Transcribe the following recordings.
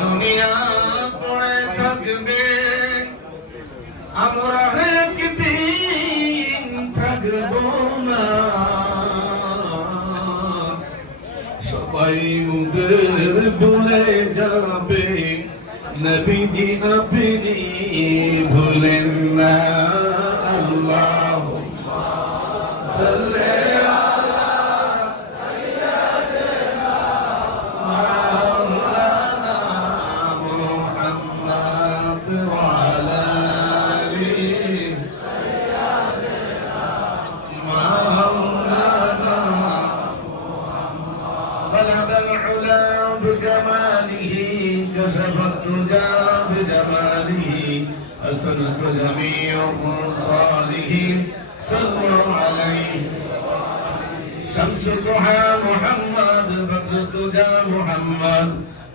দুনিয়া পড়ে থাকবে। আমরা একদিন থাকব না। সবাই মুদের ভুলে যাবে। নবীজি আপনি ভুলেন না। আল্লাহ সাল্লাল্লাহু كشف الدجى بجماله أسنت جميع خصاله صلوا عليه. شمس الضحى محمد بدر الدجى محمد.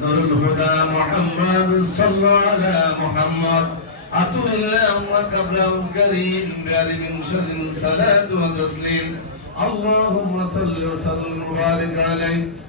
نور الهدى محمد صلى على محمد. أطول الله وكبره الكريم بعد من شر الصلاة وتسليم اللهم صل وسلم وبارك عليه.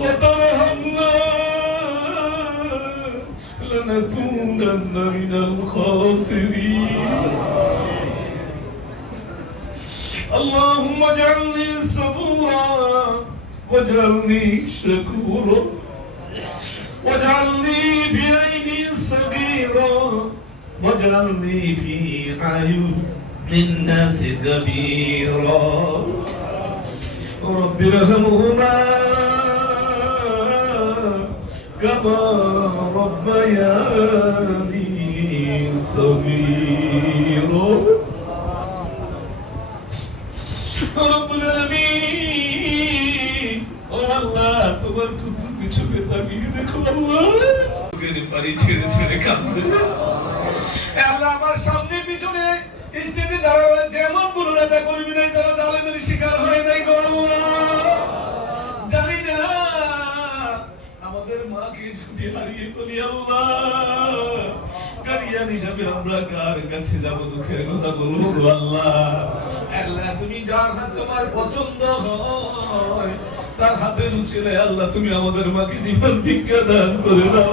وترحمنا لنكونن من الخاسرين اللهم اجعلني صبورا واجعلني شكورا واجعلني في عيني صغيرا واجعلني في أعين الناس كبيرا. رب ارحمهما كما ربياني صغيرا رب العالمين ও আল্লাহ তোমার কুকুর পিছনে তাকিয়ে দেখো আল্লাহ বুকের পানি ছেড়ে ছেড়ে কাঁদছে এ আল্লাহ আমার সামনে পিছনে স্টেজে যারা রয়েছে এমন কোন নেতা কর্মী নাই যারা জালেমের শিকার হয় আমরা কার কাছে যাব? দুঃখের কথা আল্লাহ। আল্লাহ, তুমি হাত তোমার পছন্দ হয়, তার হাতে লুচিলে আল্লাহ, তুমি আমাদের মাকে জীবন ভিক্ষা দান করে দাও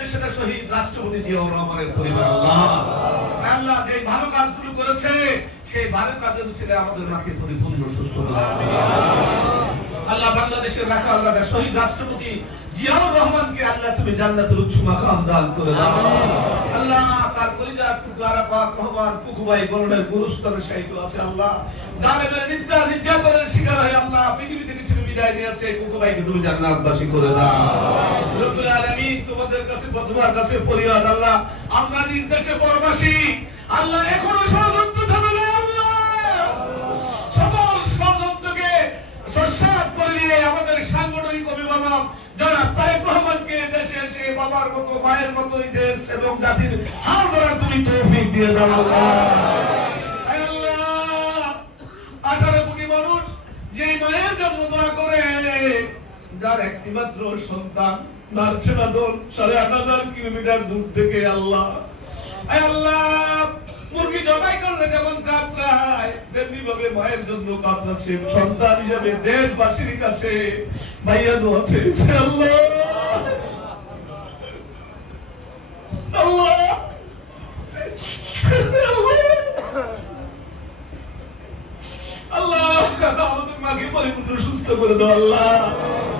করেছে সেটা শহীদ রাষ্ট্রপতি জিয়াউর রহমানের পরিবার, আল্লাহ। আল্লাহ যে ভালো কাজগুলো করেছে, সেই ভালো কাজের ছিল আমাদের মাকে পরিপূর্ণ করো। আল্লাহ বাংলাদেশের রাখা আল্লাহ শহীদ রাষ্ট্রপতি জিয়াউর রহমানকে আল্লাহ তুমি জান্নাতের উচ্চ মাকাম দান করে দাও। আল্লাহ তার কলিজার টুকরা পাক রহমান কুকুবাই গরনের গুরুস্তরে শায়িত আছে, আল্লাহ। জালেমের নিদ্রা নির্যাতনের শিকার হয়ে আল্লাহ পৃথিবী থেকে ছিল বিদায় নিয়েছে কুকুবাইকে তুমি জান্নাতবাসী করে দাও। রব্বুল আলামিন তোমাদের কাছে, প্রথমার কাছে ফরিয়াদ আল্লাহ। আমরা নিজ দেশে পরবাসী। আল্লাহ এখনও ষড়যন্ত্র থামে আল্লাহ। সকল ষড়যন্ত্রকে সস্যাত করে দিয়ে আমাদের সাংগঠনিক অভিভাবক যারা রহমানকে দেশে এসে বাবার মতো, মায়ের মতো এই দেশ এবং জাতির হাল ধরার তুমি তৌফিক দিয়ে দাও, আল্লাহ। আঠারো কোটি মানুষ যে মায়ের জন্য দোয়া করে, যার একটি মাত্র সন্তান নারছে না দোল, সাড়ে আট হাজার কিলোমিটার দূর থেকে আল্লাহ। আল্লাহ, মুরগি জবাই করলে যেমন তেমনি ভাবে মায়ের জন্য সন্তান হিসাবে দেশবাসীর কাছে ভাইয়া দোয়া চেয়েছে আল্লাহ। আল্লাহ। আল্লাহ, আমাদের মাকে পরিপূর্ণ সুস্থ করে দাও আল্লাহ।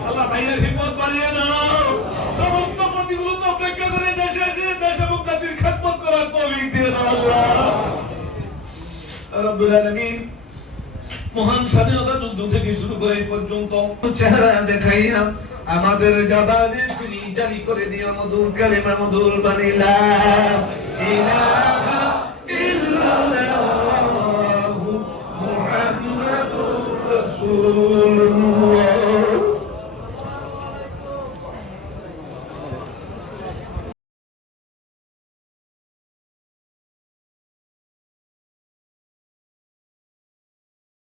আল্লাহ ভাইয়ের হিম্মত বাড়িয়ে দাও। মহান স্বাধীনতা যুদ্ধ থেকে শুরু করে পর্যন্ত চেহারা দেখাইয়া আমাদের জাবানে তুমি জারি করে দিও মধুর কালেমা, মধুর বানিলা ইলাহা ইল্লাল্লাহু মুহাম্মাদুর রাসূলুল্লাহ।